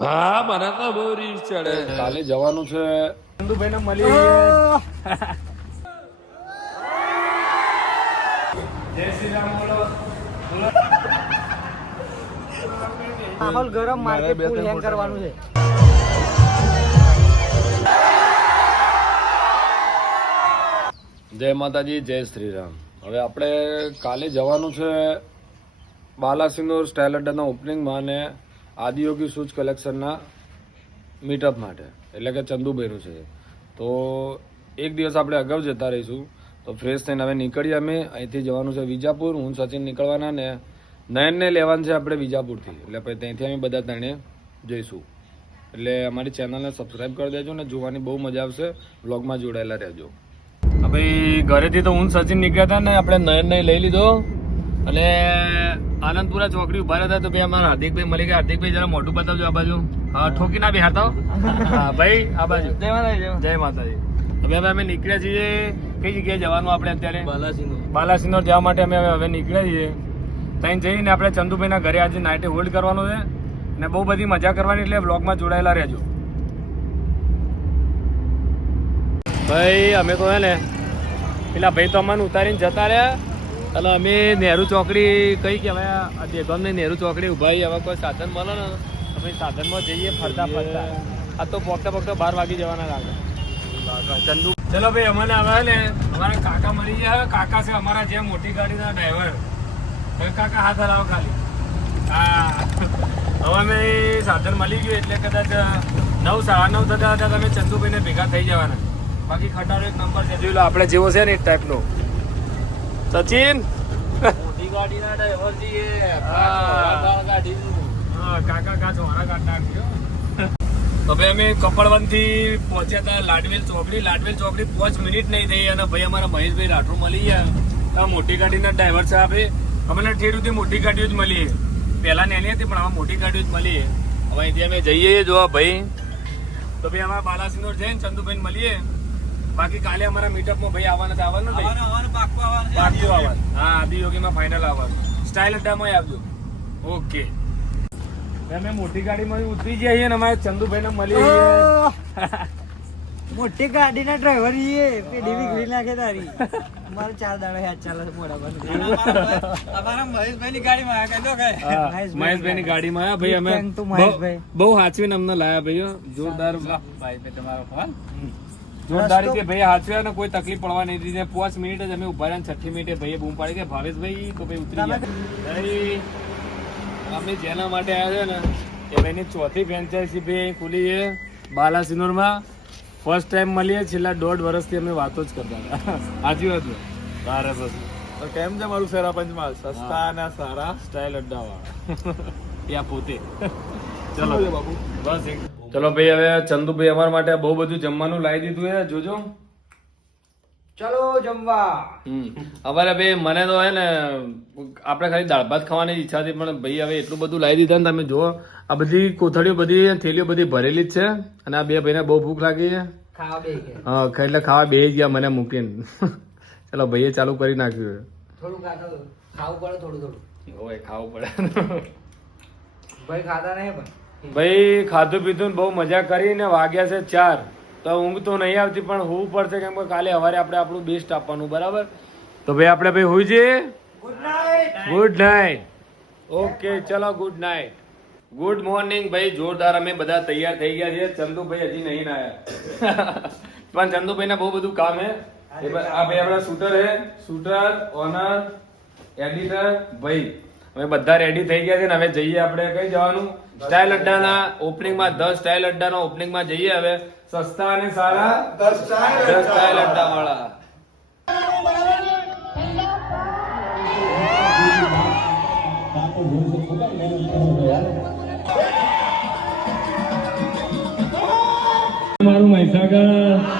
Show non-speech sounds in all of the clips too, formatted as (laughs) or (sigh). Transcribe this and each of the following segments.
હા મને તો બહુ રીસ ચડે કાલે જવાનું છે. ચંદુભાઈ ને મળી જય શ્રી રામ બોલો માહોલ ગરમ માર્કેટ ફૂલ હેંગ કરવાનું છે. જય માતાજી જય શ્રી રામ હવે આપણે કાલે જવાનું છે બાલાસિનોર સ્ટાઇલ અડ્ડાના ઓપનિંગમાં અને આદિયોગી શૂઝ કલેક્શનના મીટઅપ માટે. એટલે કે ચંદુભાઈનું છે તો એક દિવસ આપણે અગાઉ જતા રહીશું. તો ફ્રેશ થઈને હવે નીકળીએ અમે. અહીંથી જવાનું છે વિજાપુર. હું સચિન નીકળવાના ને નયનને લેવાનું છે આપણે વિજાપુરથી. એટલે પછી ત્યાંથી અમે બધા ત્રણે જઈશું. એટલે અમારી ચેનલને સબસ્ક્રાઈબ કરી દેજો ને જોવાની બહુ મજા આવશે. બ્લોગમાં જોડાયેલા રહેજો. ભાઈ ઘરેથી તો હું સચિન નીકળ્યા હતા ને આપણે નયનને લઈ લીધો. અને આનંદપુરા ચોકડી ઊભા રહ્યા હતા તો ભાઈ અમારા હાર્દિકભાઈ મળી ગયા હાર્દિકભાઈ જરા મોઢું બતાવજો આ બાજુ. હા ઠોકી ના બિહારતા હો. હા ભાઈ આ બાજુ. જય માતાજી. જય માતાજી. હવે હવે અમે નીકળ્યા છીએ કઈ જગ્યાએ જવાનું આપણે અત્યારે? બાલાસિનોર. બાલાસિનોર જવા માટે અમે હવે હવે નીકળ્યા છીએ. ત્યાં જઈને આપણે ચંદુભાઈના ઘરે આજે નાઇટે હોલ્ડ કરવાનું છે. અને બહુ બધી મજા કરવાની એટલે બ્લોગમાં જોડાયેલા રહેજો. ભાઈ અમે તો હે ને પેલા ભાઈ તો અમને ઉતારીને જતા રહ્યા. અને અમે નહેરુ ચોકડી કઈ કહેવાય આ? દેગમની નહેરુ ચોકડી ઉભાઈ આવા કોઈ સાધન મળે ને અમે સાધનમાં જઈએ ફરતા ફરતા. આ તો પોકતા પોકતા બાર વાગી જવાના લાગે. ચંદુ ચલો ભાઈ અમને આવે ને અમારા કાકા મળી ગયા. કાકા છે અમારા જે મોટી ગાડીના ડ્રાઈવર. હવે કાકા હાથ હલાવો ખાલી. હા. હવે અમે સાધન મળી ગયું એટલે કદાચ નવ સાડા નવ થતા હતા તમે ચંદુભાઈને ભેગા થઈ જવાના. બાકી ખટારો એક નંબર છે. જોઈ લો આપણે જેવો છે ને એ ટાઈપનો સચિન? મોટી ગાડીના ડ્રાઈવર છીએ. હા. ગાડીનું હા કાકા કાચ વાળા કાઢ નાખ્યો તો ભાઈ અમે કપડવનથી પહોંચ્યા હતા લાડવેલ ચોકડી. લાડવેલ ચોકડી પાંચ મિનિટ નહીં થઈ અને ભાઈ અમારા મહેશભાઈ રાઠોડ મળી ગયા. આ મોટી ગાડીના ડ્રાઈવર આપણે અમને ઠેર સુધી મોટી ગાડીઓ જ મળી. પહેલા નેની હતી પણ હવે મોટી ગાડીઓ જ મળી. હવે અહીંથી અમે જઈએ જોવા ભાઈ. તો ભાઈ અમારા બાલાસિનોર જઈને ચંદુભાઈ મળીએ. બાકી કાલે અમારા મીટઅપમાં ભાઈ આવવાના આવવાનું ને ભાઈ પાક્કું આવવાનું હા આદિયોગીમાં ફાઇનલ આવવાનું. સ્ટાઇલ અડ્ડામાં આવજો. ઓકે અમે મોટી ગાડીમાં ઉતરી જઈએ છીએ ને અમારે ચંદુભાઈને મળી મોટી ગાડીના ડ્રાઈવર ઈએ પેઢી વીઘરી નાખે તારી. મારો ચાર દાડો યાદ ચાલે છે મોડા પર મહેશભાઈની ગાડીમાં આ કહેતો કે હા, મહેશભાઈની ગાડીમાં આવ્યા. ભાઈ અમે બહુ- હાચવીને અમને લાયા ભાઈઓ. જોરદાર. ભાઈ ભાઈ તમારો ફોન જોરદાર રીતે ભાઈ હાચવ્યા ને કોઈ તકલીફ પડવા નહીં દીધી. પાંચ મિનિટ જ અમે ઊભા રહ્યા છઠ્ઠી મિનિટે ભાઈએ બૂમ પાડી કે ભાવેશભાઈ તો ભાઈ ઉતરી ગયા. અમે જેના માટે આવ્યા છે ને એ ભાઈની ચોથી ફ્રેન્ચાઇઝી ભાઈ ખુલી છે બાલાસિનોરમાં ફર્સ્ટ ટાઈમ મળીએ. છેલ્લા દોઢ વર્ષથી અમે વાતો જ કરતા હતા. સાચી વાત બાર પછી કેમ છે મારું સેરા પંચમાં સસ્તા અને સારા? સ્ટાઇલ અડ્ડાવાળા. (laughs) ત્યાં પોતે. ચલો. બસ એક ચલો ભાઈ હવે ચંદુભાઈ અમારા માટે બહુ બધું જમવાનું લાવી દીધું છે. જોજો. ચલો જમવા. અમારે ભાઈ મને તો હે ને આપણે ખાલી દાળ ભાત ખાવાની ઈચ્છા હતી પણ ભાઈ હવે એટલું બધું લાવી દીધા ને તમે જુઓ. આ બધી કોથળીઓ બધી થેલીઓ બધી ભરેલી જ છે. અને આ બે ભાઈને બહુ ભૂખ લાગી છે. હા એટલે ખાવા બે ગયા મને મૂકીને. ચલો ભાઈએ ચાલુ કરી નાખ્યું થોડું ખાવું પડે થોડું થોડું. હોય ખાવું પડે. ભાઈ ખાતા નહીં પણ. ભાઈ ખાધું પીધું ને બહુ મજા કરીને વાગ્યા છે ચાર. તો ઊંઘ તો નહીં આવતી પણ હોવું પડશે કેમ કે કાલે સવારે આપણે આપણું બેસ્ટ આપવાનું બરાબર? તો ભાઈ આપણે ભાઈ હોઈ જઈએ? Good night good night okay ચલો ગુડ નાઇટ ગુડ મોર્નિંગ ભાઈ જોરદાર. અમે બધા તૈયાર થઈ ગયા છે ચંદુભાઈ હજી નહીં આવ્યા. (laughs) પણ ચંદુભાઈ બહુ બધું કામ હે. આ ભાઈ આપણા શૂટર હે. શૂટર ઓનર એડિટર ભાઈ. અમે બધા રેડી થઈ ગયા છે ને હવે જઈએ આપણે. કઈ જવાનું? સ્ટાઇલ અડ્ડાના ઓપનિંગમાં દસ સ્ટાઇલ અડ્ડાના ઓપનિંગમાં જઈએ હવે. સસ્તા અને સારા દસ સ્ટાઇલ અડ્ડા વાળા મારું મહીસાગર.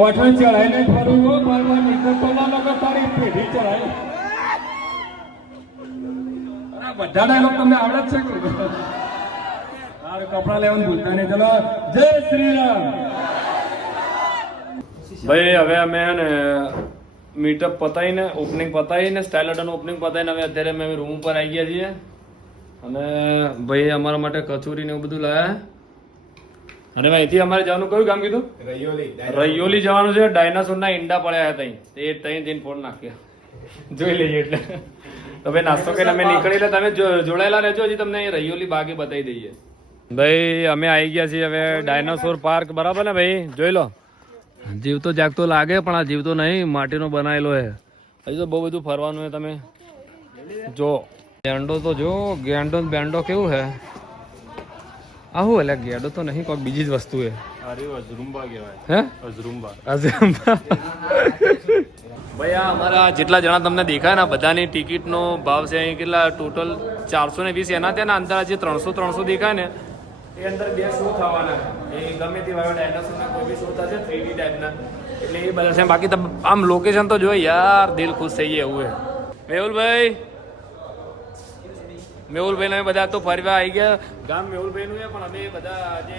કોઠે ચડાઈને ફરું હો મારા નીચે તો ના લોકો તારી પેઢી ચડાય. અરે બધા ડાયલોગ તમને આવડે છે કે તારે કપડા લેવાનું ભૂલતા નહીં. ચલો, જય શ્રી રામ ભાઈ, હવે અમે ને મીટઅપ પતાવીને ઓપનિંગ પતાવીને સ્ટાઇલડનું ઓપનિંગ પતાવીને હવે અત્યારે અમે રૂમ ઉપર આવી ગયા છીએ. અને ભાઈ અમારા માટે કચોરી ને એવું બધું લાયા અને અહીંથી અમારે જવાનું કયું ગામ કીધું? રૈયોલી જવાનું છે ડાયનાસોરના ઈંડા પડ્યા હતા એ તઈ જઈને ફોન નાખ્યા. જોઈ લઈએ એટલે. તમે નાસ્તો કરીને અમે નીકળી તમે જોડાયેલા રહેજો હજી તમને રૈયોલી બાગે બતાવી દઈએ. ભાઈ અમે આવી ગયા છીએ હવે ડાયનાસોર પાર્ક બરાબર ને ભાઈ? જોઈ લો. જીવ તો જાગતો લાગે પણ આ જીવતો નહીં માટીનો બનાવેલો છે. હજી તો બહુ બધું ફરવાનું છે તમે. જો ગેંડો તો જો ગેંડો બેંડો કેવું છે? આવું એટલે ગેડો તો નહીં કોઈ બીજી જ વસ્તુ છે. અરે અજરુંબા કહેવાય. હે? અજરુંબા અજંબા. ભાઈ આ અમારા જેટલા જણા તમને દેખાય ને બધાની ટિકિટનો ભાવ છે અહીં કેટલા? ટોટલ ચારસો ને વીસ એના ત્યાં અંદર જે ત્રણસો ત્રણસો દેખાય ને. એ અંદર બે શો થવાના. એ ગમે તે વાળો ડાયનાસોરના કોઈ બી શો થશે થ્રી ડી ટાઈપના એટલે એ બધા છે. બાકી તો આમ લોકેશન તો જોઈ યાર દિલ ખુશ થઈ જાય એવું છે. મેહુલભાઈ મેહુલભાઈ અમે બધા તો ફરવા આવી ગયા. ગામ મેહુલભાઈનું છે પણ અમે બધા આજે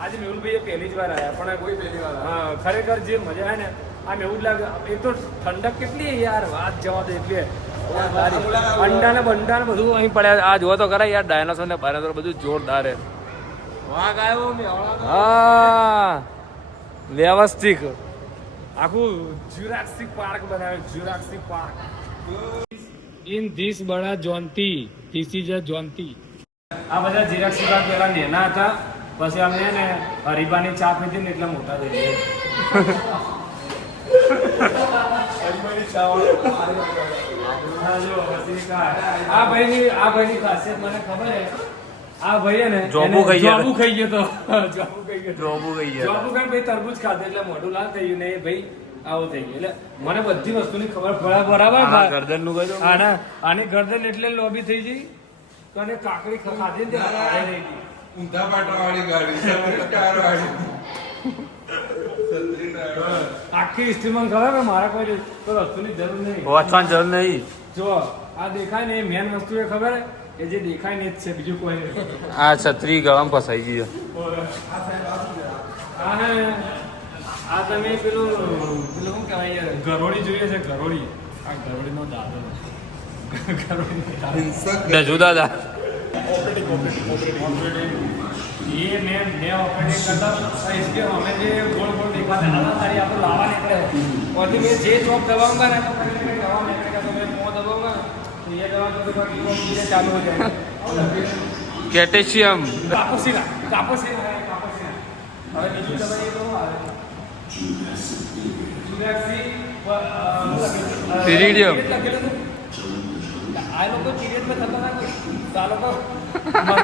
આજે મેહુલભાઈ પહેલી જ વાર આવ્યા પણ કોઈ પહેલી વાર હા ખરેખર જે મજા આવે ને આ મેહુલ જ લાગે એ તો ઠંડક કેટલી યાર વાત જવા દે એટલે અંડા ને બંડા ને બધું અહીં પડ્યા આ જોવો તો ખરા યાર ડાયનાસોર ને બાયનાસોર બધું જોરદાર છે. હા વ્યવસ્થિત. આખું જ્યુરાસિક પાર્ક બનાવ્યું જ્યુરાસિક પાર્ક. ઇન ધીસ બડા જોન્તી ધીસ ઇઝ અ જોન્તી આ બધા જીરાક્ષી પાર્ક પહેલા નેના હતા પછી અમે ને હરીબાની ચા પીધી ને એટલે મોટા થઈ ગયા. હા, આ ભાઈની આ ભાઈની ખાસિયત મને ખબર છે આ ભાઈ ને જોબુ ખાઈ ગયો. જોબુ ખાઈ ગયો તો. જોબુ ખાઈ ગયો. જોબુ ખાઈ ગયા. જોબુ ખાઈને ભાઈ તરબૂચ ખાધું એટલે મોઢું લાલ થઈ ગયું ને એ ભાઈ આવું થઈ ગયું. એટલે મને બધી વસ્તુની ખબર બરાબર ગરદનનું કહ્યું હા ના આની ગરદન એટલે લોબી થઈ ગઈ તો આને કાકડી ખ- ખાધી ને તે નહીં ઊંધા ટાયર વાળી ગાડી આખી હિસ્ટ્રીમાં ખબર કે મારા કોઈ કોઈ વસ્તુની જરૂર નહીં. વાંચવાની જરૂર નહીં. જો આ દેખાય ને એ મેન વસ્તુ એ ખબર એ જે દેખાય ને જ છે બીજું કોઈ નહીં. આ છત્રી ગળામાં ફસાઈ ગઈ હા હે ને, આ તમે પેલું પેલું શું કહેવાય ગરોળી જોઈએ છે ગરોળી. આ ગરોળીનો દાદો ગરોળીનો જુદા દા એ મેં મેં ઓપરેટિંગ કરતા અમે જે ગોળ ગોળ દેખાતા હતા તારી આપણે મેં જે જોબ દબાવવા ને દવા તો એ ચાલુ હો કેટેશિયમ. કાપોસીના કાપોસીના હવે બીજું તમે Pyridium. આ લોકો પીરિયડમાં થતા ના, તો આ લોકો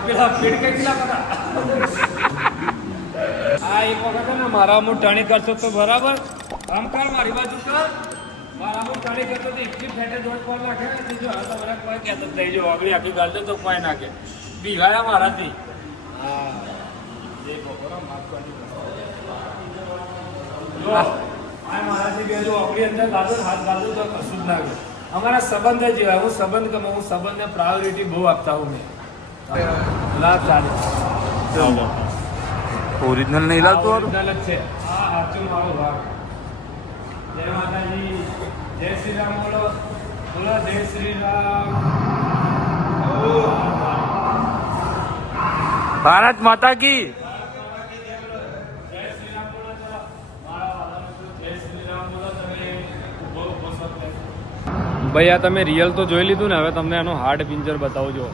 પેલા પેટ કઈ લાગતા આ એક વખત ને, મારા હું ટણી કરશો તો બરાબર. આમ કર મારી બાજુ કર. મારા હું ટાણી કરતો તો એટલી ફેટે દોડ પર નાખે ને જો આ તો બધા કોઈ કહેતો જ નહીં. જો આગળ આખી ગાલ તો કોઈ નાખે. બિહાયા મારાથી. હા. દેખો બરાબર માફ કરી જો આ મારાથી બે જો આપણી અંદર ગાદો ને હાથ ગાદો તો કશું જ લાગે અમારા સંબંધ જ એવા હું સંબંધ કમાઉં હું સંબંધને પ્રાયોરિટી બહુ આપતા હું મેં. લાભ ચાલે. ઓરિજિનલ નહીં લાગતું ઓરિજિનલ જ છે. આ સાચો મારો ભાગ. જય માતાજી. જય શ્રી રામ બોલો. બોલો જય શ્રી રામ ભારત માતા કી જય શ્રી રામ બોલો તો મારા વાલાનો તો જય શ્રી રામ બોલો તમે ઊભો ઊભો સત્ય ભાઈ આ તમે રિયલ તો જોઈ લીધું ને હવે તમને એનો હાર્ડ પિંજર બતાવજો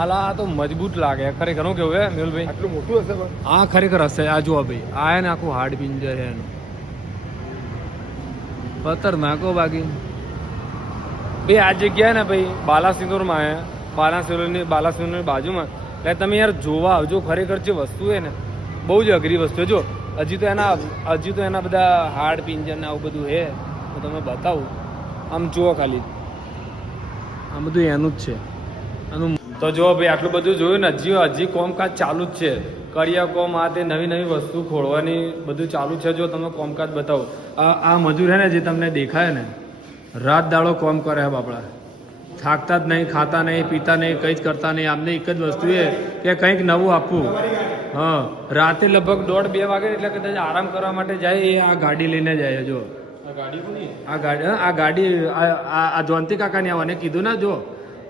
આલા આ તો મજબૂત લાગે. ખરેખર હું કેવું હે મેહુલભાઈ? આટલું મોટું હશે આ ખરેખર હશે. આ જુઓ ભાઈ આ એને આખું હાર્ડ પિંજર છે એનું. નાખો બાકી. ભાઈ આ જગ્યા ને ભાઈ બાલાસિંદોરમાં હે. બાલાસિનોરની બાલાસિનોરની બાજુમાં. એટલે તમે યાર જોવા આવજો ખરેખર જે વસ્તુ છે ને બહુ જ અઘરી વસ્તુ જો હજી તો એના હજી તો એના બધા હાર્ડ પિંજર ને આવું બધું છે તો તમે બતાવું. આમ જુઓ ખાલી. આ બધું એનું જ છે. આનું તો જુઓ ભાઈ આટલું બધું જોયું ને હજી હજી કોમકાજ ચાલુ જ છે. કડિયા કોમ આ તે નવી નવી વસ્તુ ખોળવાની બધું ચાલુ છે જો તમે કોમકાજ બતાવો. આ આ મજૂર હે ને જે તમને દેખાય ને રાત દાડો કોમ કરે હે બાપડા. થાકતા જ નહીં ખાતા નહીં પીતા નહીં કંઈ જ કરતા નહીં. આમને એક જ વસ્તુ એ કે કંઈક નવું આપવું. હા. રાતે લગભગ દોઢ બે વાગે એટલે કદાચ આરામ કરવા માટે જાય એ આ ગાડી લઈને જાય જો આ ગાડી આ ગાડી આ જોનતી કાકાને આવવાને કીધું ના જો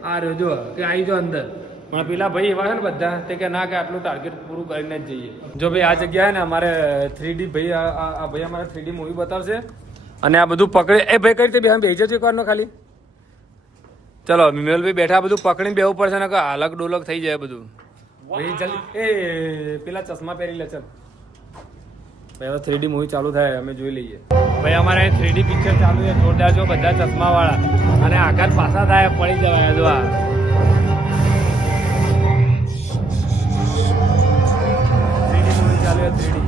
આ રહ્યો જો કે આવી જો અંદર. પણ પેલા ભાઈ એવા છે ને બધા તે કે ના કે આટલું ટાર્ગેટ પૂરું કરીને જ જઈએ. જો ભાઈ આ જગ્યાએ ને અમારે થ્રીડી ભાઈ આ ભાઈ અમારે થ્રીડી મૂવી બતાવશે. અને આ બધું પકડે એ ભાઈ કઈ રીતે બે બેસી છે એકવારનો ખાલી. ચલો મિમેલભાઈ બેઠા બધું પકડીને બેવું પડશે ને કે અલગ ડોલક થઈ જાય બધું. ભાઈ જલ્દી એ પેલા ચશ્મા પહેરી લે ચાલ. ભાઈ હવે થ્રીડી મૂવી ચાલુ થાય અમે જોઈ લઈએ. ભાઈ અમારે થ્રીડી પિક્ચર ચાલુ છે જોરદાર જો બધા ચશ્મા વાળા અને આઘાત પાછા થાય પડી જવાય જો આ. થ્રીડી મૂવી ચાલુ છે થ્રીડી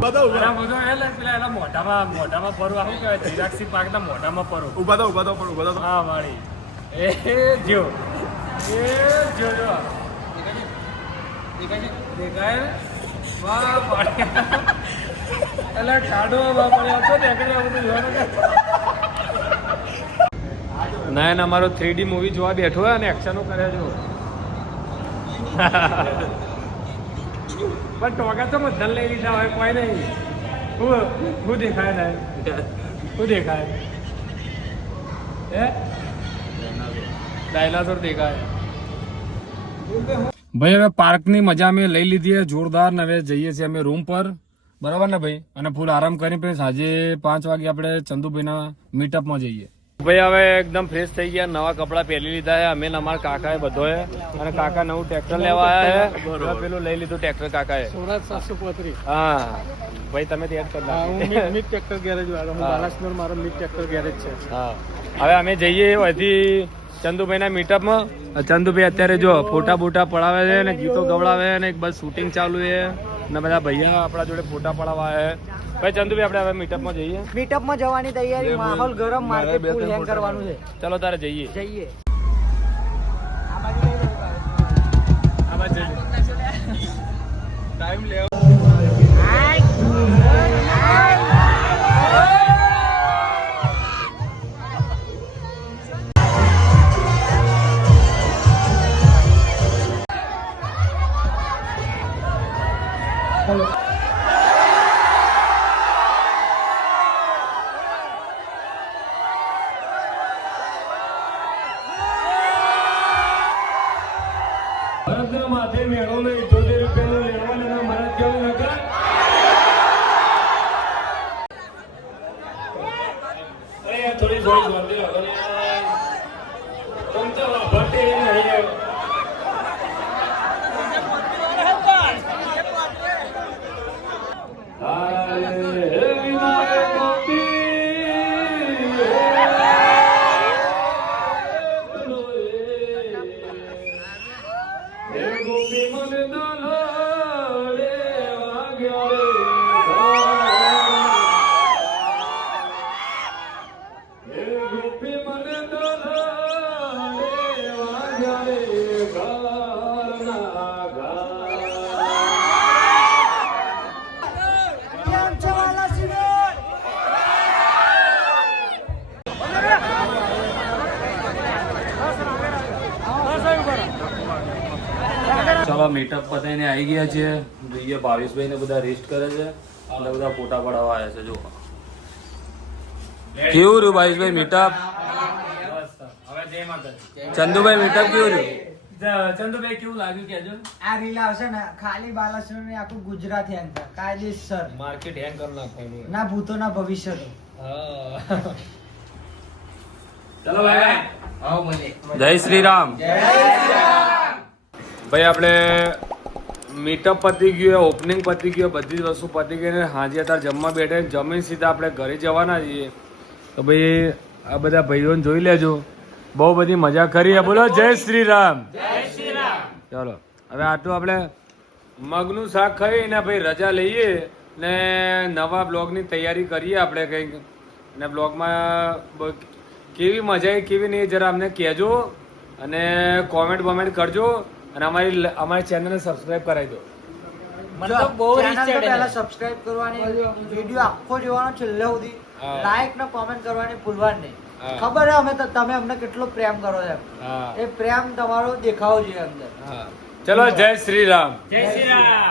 બતાવું બધું એટલે પેલા એના મોઢામાં મોઢામાં ફરવા શું કહેવાય ધીરાક્ષી પાકના મોઢામાં પરવું ઊભા તો ઊભા તો પણ ઊભા તો હા વાળી. એ જો એ જો જો. દેખાય? વાહ એટલે પડ્યા તો જોવાનું ના અમારો થ્રીડી મૂવી જોવા બેઠો અને એક્શનો કરે જો પણ ટોકા તો બધા લઈ લીધા હોય, કોઈ નહીં. હું હું દેખાય ના? હું દેખાય? હે? ડાયનાસોર દેખાય. ભાઈ, હવે પાર્કની મજા અમે લઈ લીધી જોરદાર ને હવે જઈએ છીએ અમે રૂમ પર. બરાબર ને ભાઈ? અને ફૂલ આરામ કરીને પછી સાંજે પાંચ વાગે આપણે ચંદુભાઈના મીટઅપમાં જઈએ. ભાઈ હવે એકદમ ફ્રેશ થઈ ગયા નવા કપડાં પહેરી લીધા છે. અમે અમારા કાકાએ બધોએ. અને કાકા નવું ટ્રેક્ટર લેવા આવ્યા છે. પેલું લઈ લીધું ટ્રેક્ટર કાકાએ. સોળા સાતસો પોત્રીસ હા. ભાઈ તમે ત્યાં કરી હું ટ્રેક્ટર ગેરેજ વાળો. હું બાલાસનોર મારો મિડ ટ્રેક્ટર ગેરેજ છે. હા. હવે અમે જઈએ અહીંથી ચંદુભાઈના મીટઅપમાં ચંદુભાઈ અત્યારે જો ફોટા બોટા પડાવે છે ને ગીતો ગવડાવે અને એક બસ શૂટિંગ ચાલુ છે. ને બધા ભૈયા આપણા જોડે ફોટા પડાવવા આવ્યા ભાઈ ચંદુભાઈ આપણે હવે મીટઅપમાં જઈએ. મીટઅપમાં જવાની તૈયારી માહોલ ગરમ માર્કેટ ફૂલ હેંગ કરવાનું છે. ચલો તારે જઈએ. જઈએ. આ બાજુ જઈએ. ટાઈમ લેવો ભરતના માથે મેળો ને ઇઠોતેર રૂપિયાનું લેવા ચલો મીટઅપ પતાઈને આવી ગયા છે. જોઈએ ભાવેશભાઈ ને બધા રેસ્ટ કરે છે. અને બધા ફોટા પડાવવા આવ્યા છે જો કેવું રહ્યું ભાવેશભાઈ મીટઅપ ચંદુભાઈ મીટઅપ કેવું રહ્યું? ચંદુભાઈ કેવું લાગ્યું કેજો આ રીલ આવશે ને ખાલી બાલાસિનોર ને આખું ગુજરાત હેંગ કરે કાયદેસર. માર્કેટ હેંગ કરી નાખવાનું. ના ભૂતો ના ભવિષ્ય તો. ચલો ભાઈ. જય શ્રી રામ. ભાઈ, આપણે મીટઅપ પતી ગયું ઓપનિંગ પતી ગયું બધી જ વસ્તુ પતી ગઈ ને હાજી અત્યારે જમવા બેઠે જમીન સીધા આપણે ઘરે જવાના છીએ. તો ભાઈ, આ બધા ભાઈઓને જોઈ લેજો. બહુ બધી મજા કરી બોલો, જય શ્રી રામ ચાલો, હવે આટલું આપણે મગનું શાક ખાઈને ભાઈ રજા લઈએ ને નવા બ્લોગની તૈયારી કરીએ આપણે કંઈક. ને બ્લોગમાં કેવી મજા આવી, કેવી નહીં, જરા અમને કહેજો અને કોમેન્ટ બોમેન્ટ કરજો. અને અમારી અમારી ચેનલને સબસ્ક્રાઇબ કરાવી દો. મને તો બહુ રીચ પહેલા સબસ્ક્રાઇબ કરવાની વિડિયો આખો જોવાનો છેલ્લે સુધી. હા. લાઈક ને કોમેન્ટ કરવાની ભૂલવાની નહીં. ખબર છે અમે તો તમે અમને કેટલો પ્રેમ કરો છો એમ. એ પ્રેમ તમારો દેખાવો જોઈએ અંદર. હા. ચલો જય શ્રી રામ. જય શ્રી રામ.